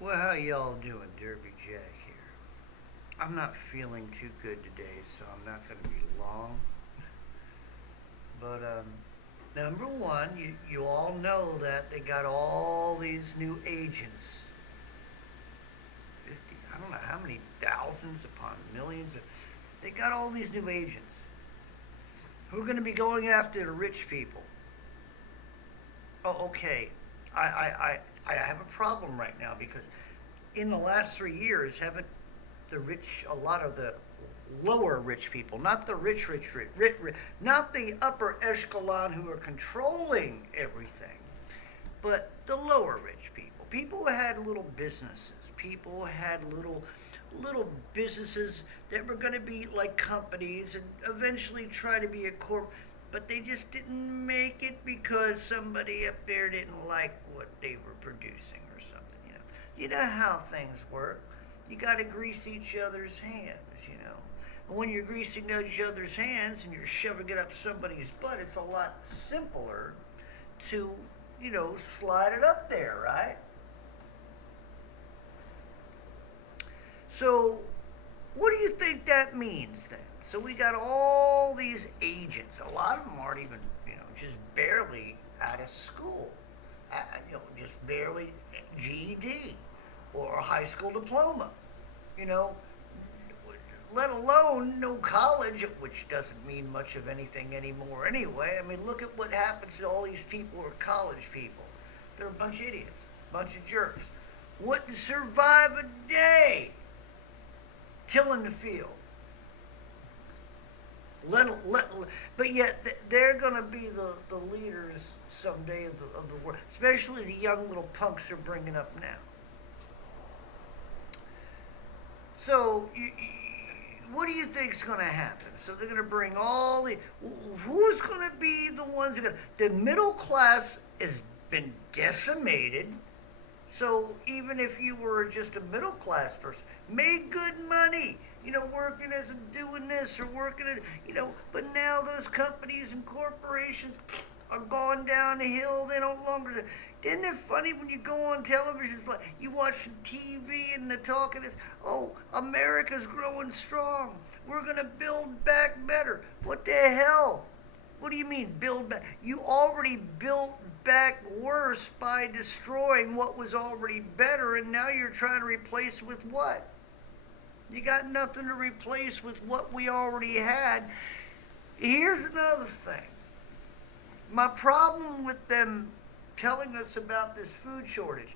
Well, how y'all doing? Derby Jack here. I'm not feeling too good today, so I'm not going to be long. But number one, you all know that they got all these new agents. 50, I don't know how many thousands upon millions. They got all these new agents who are going to be going after the rich people. Oh, okay. I have a problem right now because in the last 3 years, haven't the rich, a lot of the lower rich people, not the rich, not the upper echelon who are controlling everything, but the lower rich people. People who had little businesses, people who had little businesses that were going to be like companies and eventually try to be a corp, but they just didn't make it because somebody up there didn't like what they were producing or something. You know how things work. You got to grease each other's hands. And when you're greasing each other's hands and you're shoving it up somebody's butt, it's a lot simpler to, slide it up there, right? So, what do you think that means then? So we got all these agents. A lot of them aren't even, just barely out of school. Just barely GED or a high school diploma. You know, let alone no college, which doesn't mean much of anything anymore anyway. I mean, look at what happens to all these people who are college people. They're a bunch of idiots, a bunch of jerks. Wouldn't survive a day tilling the field. But yet they're going to be the leaders someday of the world, especially the young little punks they're bringing up now. So, what do you think's going to happen? So they're going to bring all the. Who's going to be the ones who are going to. The middle class has been decimated. So even if you were just a middle class person, made good money, working as doing this or working at, but now those companies and corporations are going down the hill. They don't longer. Isn't it funny when you go on television? It's like you watch TV and the talking is, oh, America's growing strong. We're gonna build back better. What the hell? What do you mean build back? You already built back worse by destroying what was already better, and now you're trying to replace with what? You got nothing to replace with what we already had. Here's another thing. My problem with them telling us about this food shortage,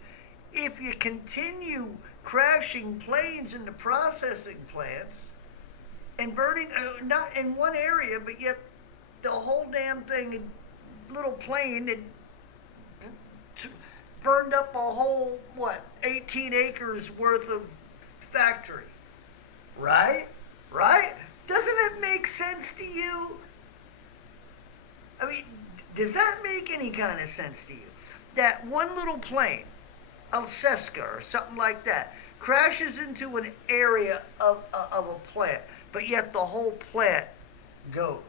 if you continue crashing planes into processing plants and burning, not in one area, but yet the whole damn thing, little plane that burned up a whole, 18 acres worth of factory. Right? Right? Doesn't it make sense to you? I mean, does that make any kind of sense to you? That one little plane, Alseska or something like that, crashes into an area of a plant, but yet the whole plant goes.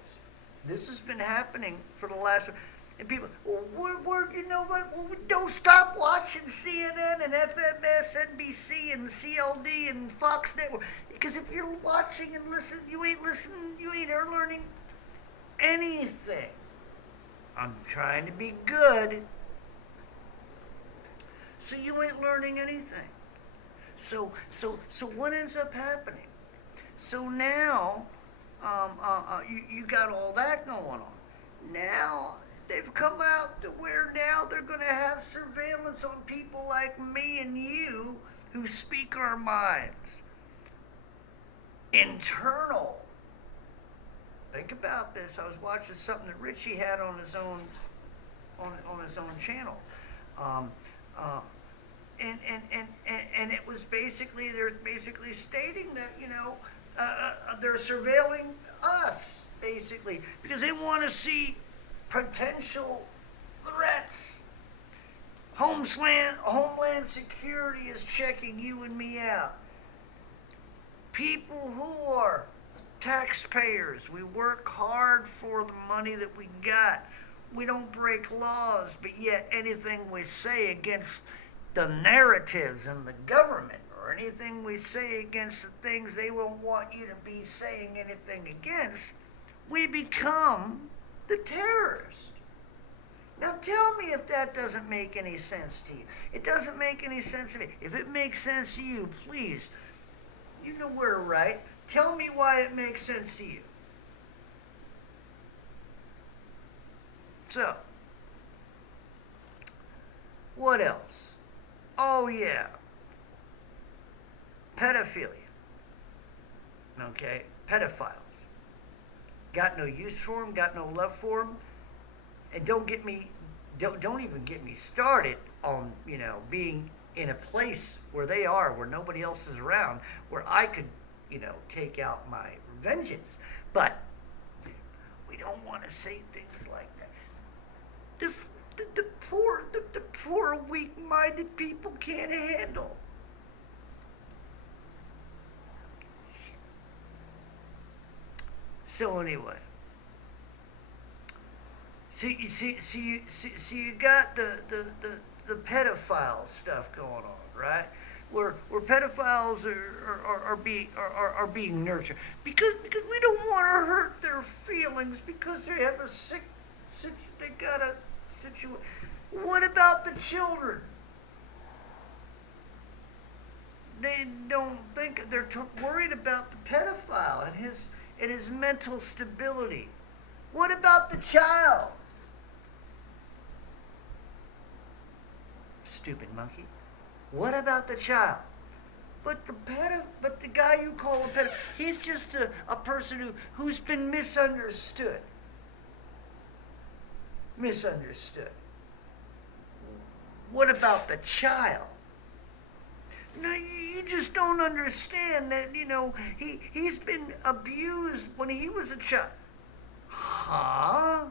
This has been happening for the last. And people, well, you know what? Well, don't stop watching CNN and FMS, NBC, and CLD and Fox Network. Because if you're watching and listening, you ain't learning anything. I'm trying to be good, so you ain't learning anything. So what ends up happening? So now, you got all that going on. Now they've come out to where now they're going to have surveillance on people like me and you who speak our minds. Internal. Think about this. I was watching something that Richie had on his own channel. Um, uh, and it was basically, they're basically stating that, they're surveilling us, basically, because they want to see potential threats. Homeland Security is checking you and me out. People who are taxpayers, we work hard for the money that we got. We don't break laws, but yet anything we say against the narratives and the government or anything we say against the things they won't want you to be saying anything against, we become the terrorist. Now tell me if that doesn't make any sense to you. It doesn't make any sense to me. If it makes sense to you, please, you know where to write. Tell me why it makes sense to you. So, what else? Oh yeah, pedophilia. Okay, pedophiles. Got no use for them, got no love for them, and don't even get me started on being in a place where they are, where nobody else is around, where I could take out my vengeance. But we don't want to say things like that. The poor weak-minded people can't handle. So anyway, so you got the pedophile stuff going on, right? Where pedophiles are being nurtured because we don't want to hurt their feelings because they have they got a situation. What about the children? They don't think they're worried about the pedophile and his mental stability. What about the child? Stupid monkey. What about the child? But the guy you call a pedophile, he's just a person who's been misunderstood. Misunderstood. What about the child? No, you just don't understand that, he's been abused when he was a child. Huh?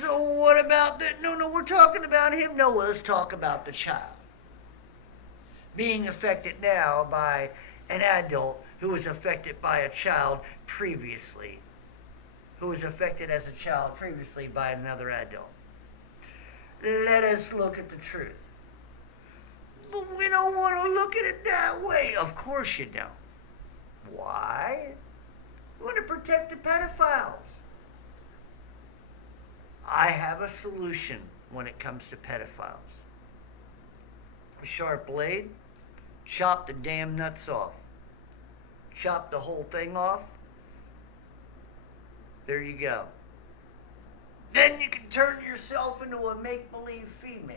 So what about that? No, we're talking about him. No, let's talk about the child. Being affected now by an adult who was affected by a child previously, who was affected as a child previously by another adult. Let us look at the truth. But we don't want to look at it that way. Of course you don't. Why? We want to protect the pedophiles. I have a solution when it comes to pedophiles. A sharp blade, chop the damn nuts off. Chop the whole thing off. There you go. Then you can turn yourself into a make-believe female.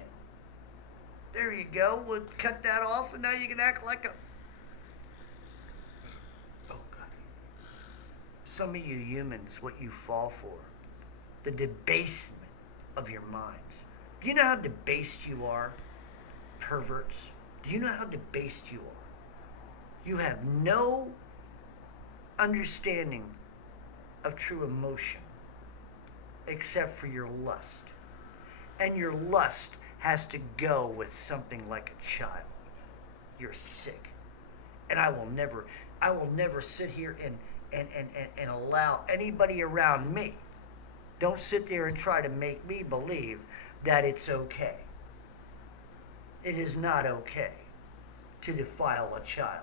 There you go. We'll cut that off, and now you can act like a... Oh, God. Some of you humans, what you fall for. The debasement of your minds. Do you know how debased you are? Perverts. Do you know how debased you are? You have no understanding of true emotion except for your lust. And your lust has to go with something like a child. You're sick. And I will never sit here and allow anybody around me. Don't sit there and try to make me believe that it's okay. It is not okay to defile a child.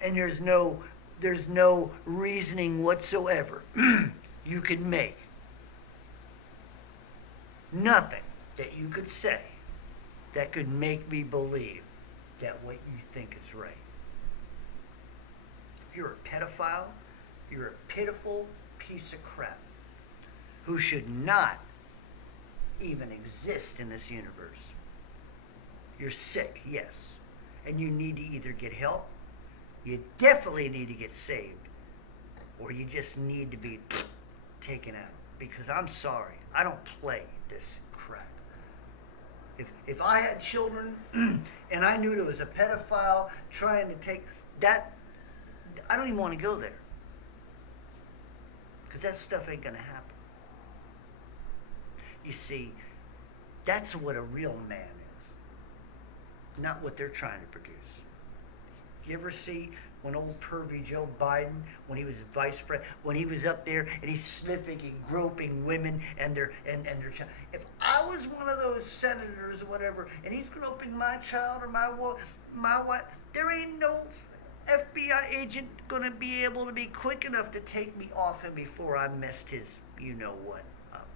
And there's no reasoning whatsoever you could make. Nothing that you could say that could make me believe that what you think is right. If you're a pedophile, you're a pitiful piece of crap who should not even exist in this universe. You're sick, yes, and you need to either get help, you definitely need to get saved, or you just need to be taken out. Because I'm sorry, I don't play this crap. If I had children and I knew there was a pedophile trying to take that, I don't even want to go there. Because that stuff ain't going to happen. You see, that's what a real man is. Not what they're trying to produce. You ever see when old pervy Joe Biden, when he was vice president, when he was up there and he's sniffing and groping women and their child? If I was one of those senators or whatever, and he's groping my child or my wife, there ain't no FBI agent gonna be able to be quick enough to take me off him before I messed his you know what up.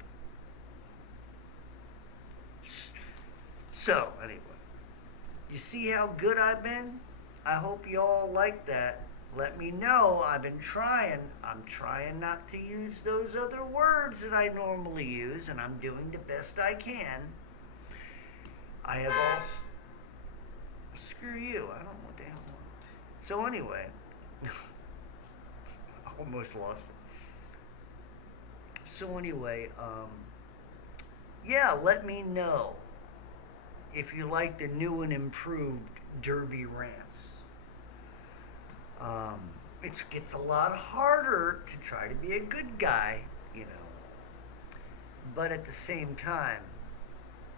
So anyway, you see how good I've been? I hope you all like that. Let me know. I've been trying. I'm trying not to use those other words that I normally use, and I'm doing the best I can. I have also. Screw you. I don't know what the hell. So anyway, I almost lost it. So anyway, yeah, let me know if you like the new and improved Derby rants. It gets a lot harder to try to be a good guy, you know. But at the same time,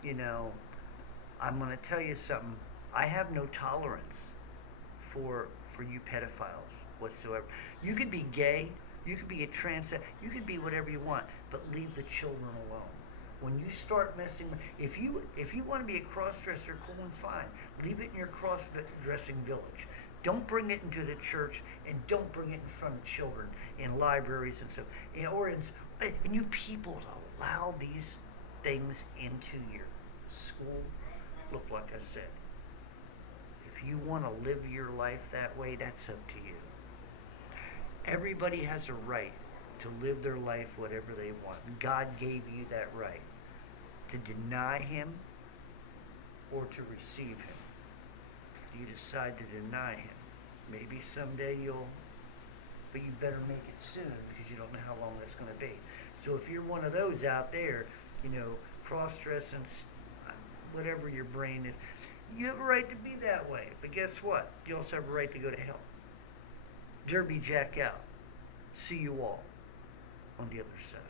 you know, I'm going to tell you something. I have no tolerance for you pedophiles whatsoever. You could be gay, you could be a trans, you could be whatever you want, but leave the children alone. When you start messing with, if you want to be a cross-dresser, cool and fine. Leave it in your cross-dressing village. Don't bring it into the church, and don't bring it in front of children in libraries and stuff. And you people allow these things into your school. Look, like I said, if you want to live your life that way, that's up to you. Everybody has a right to live their life whatever they want. God gave you that right to deny him or to receive him. You decide to deny him. Maybe someday but you better make it soon because you don't know how long that's going to be. So if you're one of those out there, you know, cross-dressing, whatever your brain is, you have a right to be that way. But guess what? You also have a right to go to hell. Derby Jack out. See you all on the other side.